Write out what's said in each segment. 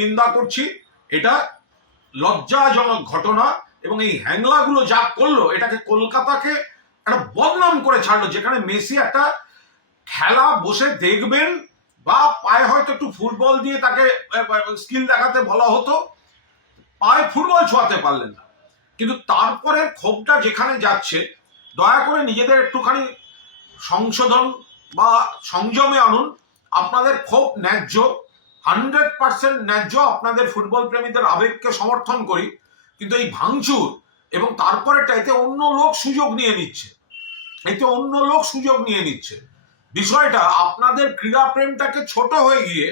নিন্দা করছি। এটা লজ্জাজনক ঘটনা এবং এই হ্যাংলাগুলো যা করলো এটাকে কলকাতাকে একটা বদনাম করে ছাড়লো, যেখানে মেসি একটা খেলা বসে দেখবেন বা পায়ে হয়তো একটু ফুটবল দিয়ে তাকে স্কিল দেখাতে বলা হতো, পায়ে ফুটবল ছোঁয়াতে পারলেন না। কিন্তু তারপরে ক্ষোভটা যেখানে যাচ্ছে, দয়া করে নিজেদের একটুখানি সংশোধন বা সংযমে আনুন। আপনাদের ক্ষোভ ন্যায্য, 100% ন্যায্য। আপনাদের ফুটবল প্রেমীদের আবেগকে সমর্থন করি, কিন্তু এই ভাঙচুর এবং তারপরেটা এতে অন্য লোক সুযোগ নিয়ে নিচ্ছে। বিষয়টা আপনাদের ক্রীড়া প্রেমটাকে ছোট হয়ে গিয়ে,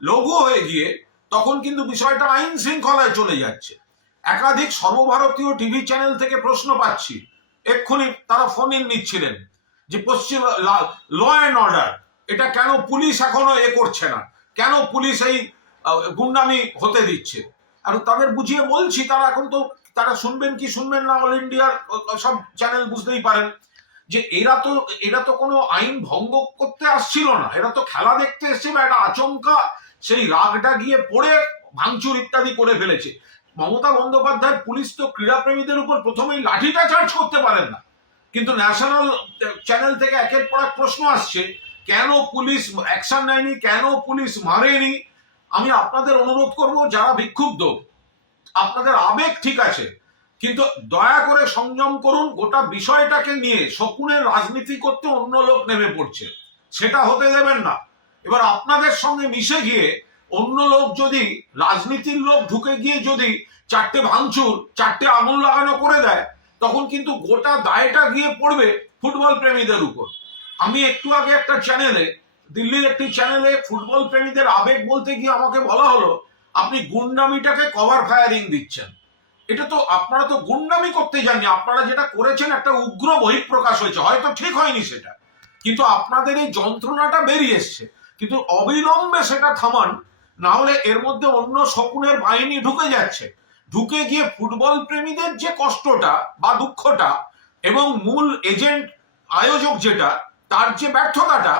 লঘু হয়ে গিয়ে, তখন কিন্তু বিষয়টা আইন শৃঙ্খলায় চলে যাচ্ছে। একাধিক সর্বভারতীয় টিভি চ্যানেল থেকে প্রশ্ন পাচ্ছি, এক্ষুনি তারা ফোন ইন নিচ্ছিলেন যে পশ্চিম ল অ্যান্ড অর্ডার, এটা কেন পুলিশ এখনো করছে না, কেন পুলিশ এই গুন্ডামি হতে দিচ্ছে। আর তাদের বুঝিয়ে বলছি, তারা শুনবেন কি শুনবেন না, অল ইন্ডিয়ার সব চ্যানেল বুঝতেই পারেন যে এরা তো কোনো আইন ভঙ্গ করতে আসছিল না, এরা তো খেলা দেখতে এসেছিল। একটা আচমকা সেই রাগটা গিয়ে পড়ে ভাঙচুর ইত্যাদি করে ফেলেছে। মমতা বন্দ্যোপাধ্যায় পুলিশ তো ক্রীড়াপ্রেমীদের উপর প্রথমেই লাঠিটা চার্জ করতে পারেন না, কিন্তু ন্যাশনাল চ্যানেল থেকে একের পর এক প্রশ্ন আসছে, কেন পুলিশ অ্যাকশন নেয়নি, কেন পুলিশ মারেনি। আমি আপনাদের অনুরোধ করব, যারা বিক্ষুব্ধ, আপনাদের আবেগ ঠিক আছে, কিন্তু দয়া করে সংযম করুন। গোটা বিষয়টাকে নিয়ে শকুনের রাজনীতি করতে অন্য লোক নেমে পড়ছে, সেটা হতে দেবেন না। এবার আপনাদের সঙ্গে মিশে গিয়ে অন্য লোক যদি, রাজনীতির লোক ঢুকে গিয়ে যদি চারটে ভাঙচুর, চারটে আঙুল লাগানো করে দেয়, তখন কিন্তু গোটা দায়টা গিয়ে পড়বে ফুটবল প্রেমীদের উপর। আমি একটু আগে একটা চ্যানেলে, দিল্লির একটি চ্যানেলে ফুটবল প্রেমীদের আবেগ বলতে গিয়ে আমাকে বলা হলো, আপনি গুন্ডামিটাকে কভার ফায়ারিং দিচ্ছেন। এটা তো, আপনারা তো গুন্ডামি করতে যাননি, আপনারা যেটা করেছেন একটা উগ্র বহিঃপ্রকাশ হয়েছে, হয়তো ঠিক হয়নি সেটা, কিন্তু আপনাদের এই যন্ত্রণাটা বেরিয়ে এসছে। কিন্তু অবিলম্বে সেটা থামান, না হলে এর মধ্যে অন্য শকুনের বাহিনী ঢুকে যাচ্ছে, ঢুকে গিয়ে ফুটবল প্রেমীদের যে কষ্টটা বা দুঃখটা এবং মূল এজেন্ট আয়োজক যেটা, তার যে ব্যর্থতাটা,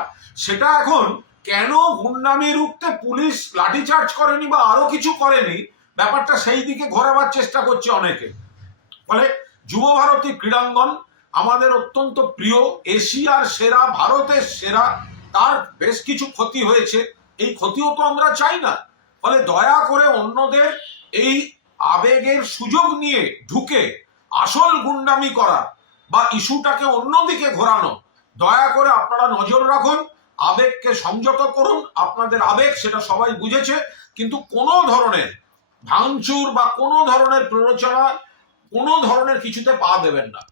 সেটা এখন কেন গুন্ডামি রুখতে পুলিশ লাঠিচার্জ করেনি বা আরো কিছু করেনি, ব্যাপারটা সেই দিকে ঘোরাবার চেষ্টা করছে অনেকে। ফলে যুব ভারতী ক্রীড়াঙ্গন আমাদের অত্যন্ত প্রিয়, এশিয়ার সেরা, ভারতের সেরা, তার বেশ কিছু ক্ষতি হয়েছে, এই ক্ষতিও তো আমরা চাই না। ফলে দয়া করে অন্যদের এই আবেগের সুযোগ নিয়ে ঢুকে আসল গুন্ডামি করা বা ইস্যুটাকে অন্যদিকে ঘোরানো, দয়া করে আপনারা নজর রাখুন, আবেগকে সংযত করুন। আপনাদের আবেগ সেটা সবাই বুঝেছে, কিন্তু কোনো ধরনের ভাঙচুর বা কোনো ধরনের প্ররোচনা, কোনো ধরনের কিছুতে পা দেবেন না।